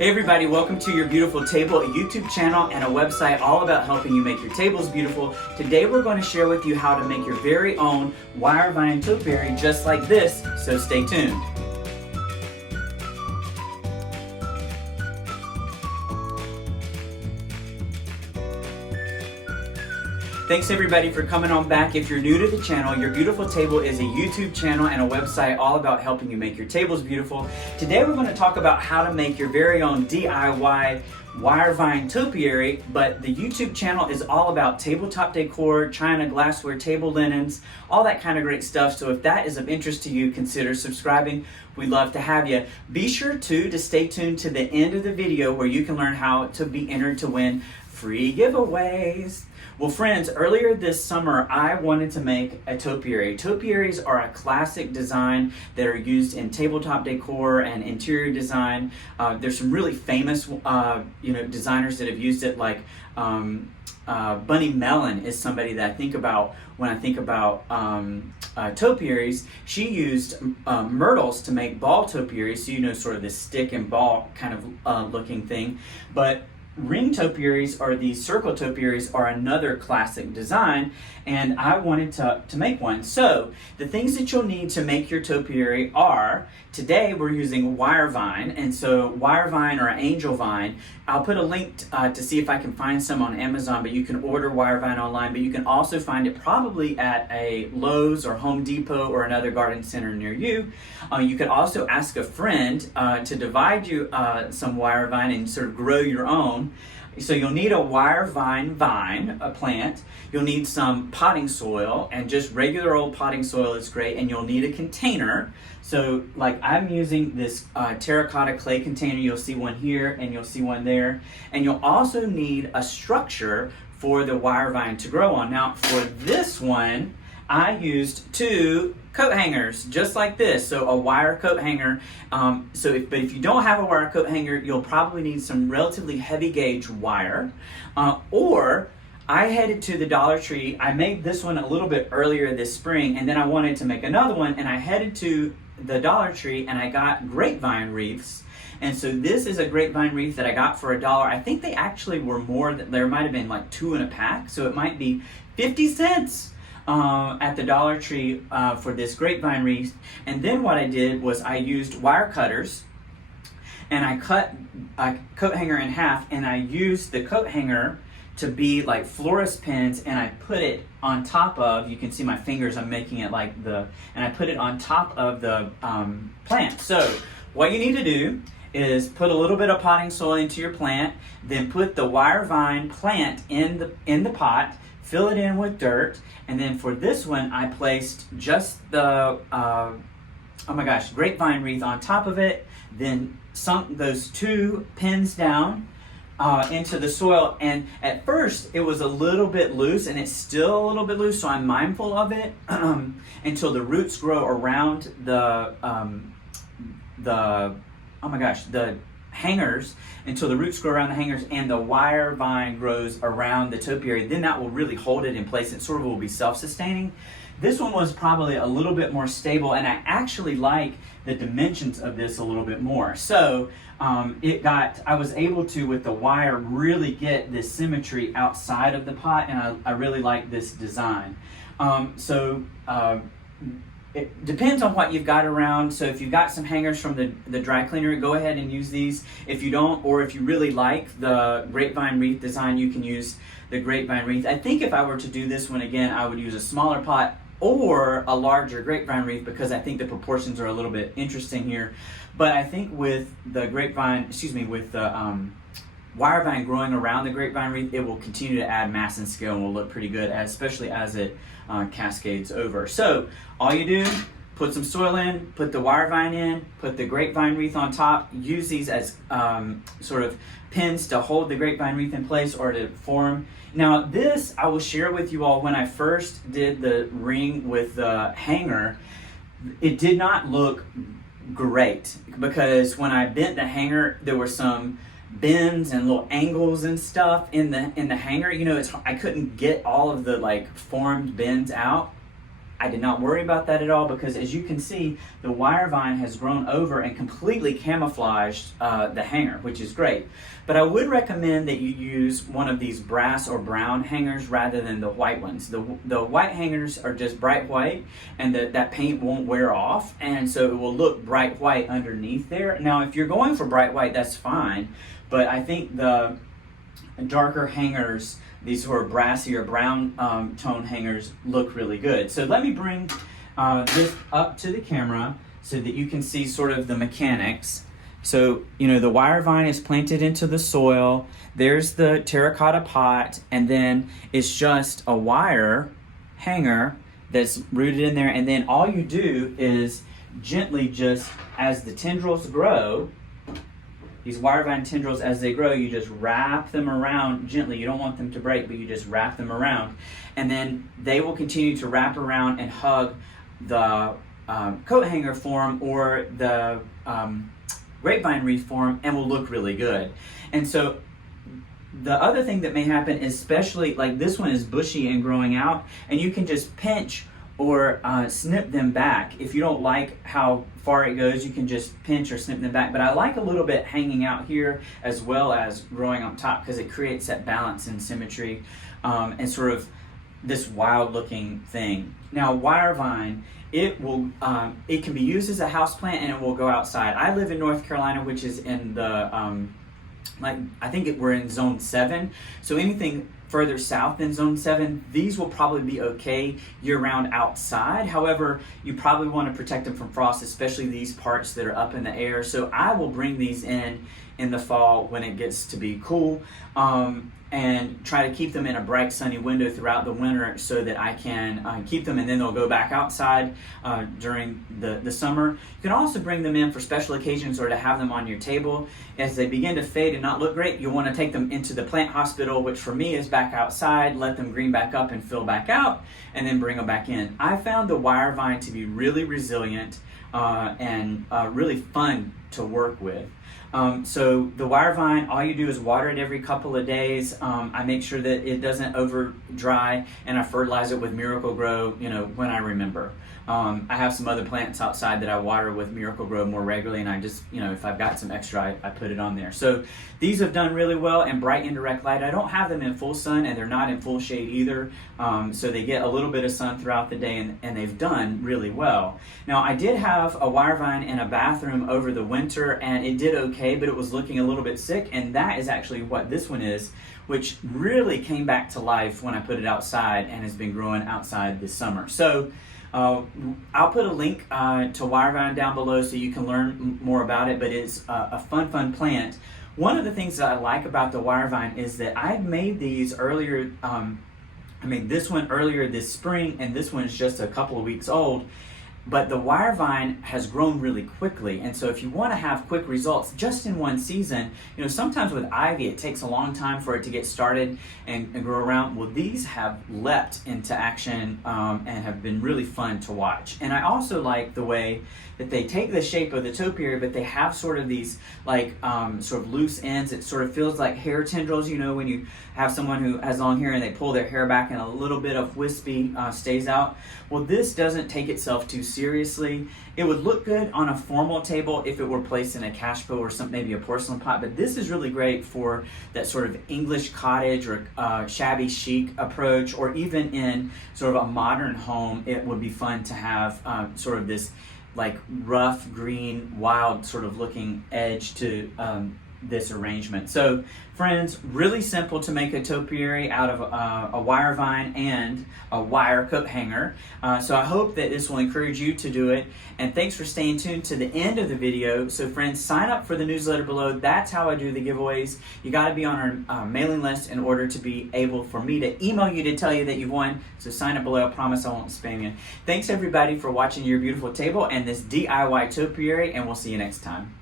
Hey everybody, welcome to Your Beautiful Table, a YouTube channel and a website all about helping you make your tables beautiful. Today we're going to share with you how to make your very own wire vine topiary just like this, so stay tuned. Thanks everybody for coming on back. If you're new to the channel, Your Beautiful Table is a YouTube channel and a website all about helping you make your tables beautiful. Today we're going to talk about how to make your very own DIY wire vine topiary, but the YouTube channel is all about tabletop decor, china, glassware, table linens, all that kind of great stuff. So if that is of interest to you, consider subscribing. We'd love to have you. Be sure to stay tuned to the end of the video where you can learn how to be entered to win free giveaways. Well friends, earlier this summer I wanted to make a topiary. Topiaries are a classic design that are used in tabletop decor and interior design. There's some really famous designers that have used it, like Bunny Mellon is somebody that I think about when I think about topiaries. She used myrtles to make ball topiaries, so sort of this stick and ball kind of looking thing. But ring topiaries, or these circle topiaries, are another classic design, and I wanted to make one. So the things that you'll need to make your topiary are, today we're using wire vine, and so wire vine or angel vine, I'll put a link to see if I can find some on Amazon, but you can order wire vine online, but you can also find it probably at a Lowe's or Home Depot or another garden center near you. You could also ask a friend to divide you some wire vine and sort of grow your own. So you'll need a wire vine a plant. You'll need some potting soil, and just regular old potting soil is great, and you'll need a container. So like I'm using this terracotta clay container. You'll see one here and you'll see one there. And you'll also need a structure for the wire vine to grow on. Now for this one, I used 2 coat hangers, just like this. So a wire coat hanger. But if you don't have a wire coat hanger, you'll probably need some relatively heavy gauge wire. Or I headed to the Dollar Tree. I made this one a little bit earlier this spring, and then I wanted to make another one, and I headed to the Dollar Tree and I got grapevine wreaths. And so this is a grapevine wreath that I got for $1. I think they actually were more, there might have been like 2 in a pack, so it might be 50 cents. At the Dollar Tree for this grapevine wreath. And then what I did was I used wire cutters, and I cut a coat hanger in half, and I used the coat hanger to be like florist pins, and I put it on top of, you can see my fingers, I'm making it like and I put it on top of the plant. So what you need to do is put a little bit of potting soil into your plant, then put the wire vine plant in the pot, fill it in with dirt, and then for this one I placed just the grapevine wreath on top of it, then sunk those 2 pins down into the soil. And at first it was a little bit loose, and it's still a little bit loose, so I'm mindful of it until the roots grow around the hangers, until the roots grow around the hangers and the wire vine grows around the topiary. Then that will really hold it in place. It sort of will be self-sustaining. This one was probably a little bit more stable, and I actually like the dimensions of this a little bit more. So I was able to, with the wire, really get this symmetry outside of the pot, and I really like this design. It depends on what you've got around. So if you've got some hangers from the dry cleaner, go ahead and use these. If you don't, or if you really like the grapevine wreath design, you can use the grapevine wreath. I think if I were to do this one again, I would use a smaller pot or a larger grapevine wreath, because I think the proportions are a little bit interesting here. But I think with the wire vine growing around the grapevine wreath, it will continue to add mass and scale and will look pretty good, especially as it cascades over. So all you do, put some soil in, put the wire vine in, put the grapevine wreath on top, use these as sort of pins to hold the grapevine wreath in place or to form. Now this I will share with you all. When I first did the ring with the hanger, it did not look great, because when I bent the hanger, there were some bends and little angles and stuff in the hanger. I couldn't get all of the formed bends out. I did not worry about that at all because, as you can see, the wire vine has grown over and completely camouflaged the hanger, which is great. But I would recommend that you use one of these brass or brown hangers rather than the white ones. The white hangers are just bright white, and that paint won't wear off, and so it will look bright white underneath there. Now, if you're going for bright white, that's fine, but I think the darker hangers, these sort of brassy or brown tone hangers, look really good. So let me bring this up to the camera so that you can see sort of the mechanics. So, the wire vine is planted into the soil. There's the terracotta pot, and then it's just a wire hanger that's rooted in there. And then all you do is gently, just as the tendrils grow, these wire vine tendrils, as they grow, you just wrap them around gently. You don't want them to break, but you just wrap them around. And then they will continue to wrap around and hug the coat hanger form or the grapevine wreath form, and will look really good. And so the other thing that may happen is, especially like this one is bushy and growing out, and you can just pinch or snip them back. If you don't like how far it goes, you can just pinch or snip them back. But I like a little bit hanging out here as well as growing on top, because it creates that balance and symmetry and sort of this wild looking thing. Now, wire vine, it can be used as a houseplant, and it will go outside. I live in North Carolina, which is in the I think we're in zone 7. So anything further south than zone 7, these will probably be okay year-round outside. However, you probably want to protect them from frost, especially these parts that are up in the air. So I will bring these in the fall when it gets to be cool, and try to keep them in a bright sunny window throughout the winter so that I can keep them, and then they'll go back outside during the summer. You can also bring them in for special occasions or to have them on your table. As they begin to fade and not look great, you'll want to take them into the plant hospital, which for me is back outside, let them green back up and fill back out, and then bring them back in. I found the wire vine to be really resilient and really fun to work with. So the wire vine, all you do is water it every couple of days. I make sure that it doesn't over dry, and I fertilize it with Miracle-Gro, when I remember. I have some other plants outside that I water with Miracle-Gro more regularly, and I just, if I've got some extra, I put it on there. So these have done really well in bright indirect light. I don't have them in full sun, and they're not in full shade either. So they get a little bit of sun throughout the day, and they've done really well. Now, I did have a wire vine in a bathroom over the winter, and it did okay, but it was looking a little bit sick, and that is actually what this one is, which really came back to life when I put it outside and has been growing outside this summer. So I'll put a link to wire vine down below so you can learn more about it, but it's a fun plant. One of the things that I like about the wire vine is that I made these earlier. I made this one earlier this spring, and this one is just a couple of weeks old. But the wire vine has grown really quickly, and so if you want to have quick results just in one season, sometimes with ivy it takes a long time for it to get started and grow around. Well, these have leapt into action and have been really fun to watch. And I also like the way that they take the shape of the topiary, but they have sort of these sort of loose ends. It sort of feels like hair tendrils, when you have someone who has long hair and they pull their hair back and a little bit of wispy stays out. Well, this doesn't take itself too seriously. It would look good on a formal table if it were placed in a cashpo or maybe a porcelain pot, but this is really great for that sort of English cottage or shabby chic approach, or even in sort of a modern home. It would be fun to have sort of this like rough green, wild sort of looking edge to this arrangement. So friends, really simple to make a topiary out of a wire vine and a wire coat hanger. So I hope that this will encourage you to do it, and thanks for staying tuned to the end of the video. So friends, sign up for the newsletter below. That's how I do the giveaways. You got to be on our mailing list in order to be able for me to email you to tell you that you won. So sign up below. I promise I won't spam you. Thanks everybody for watching your beautiful table and this DIY topiary, and we'll see you next time.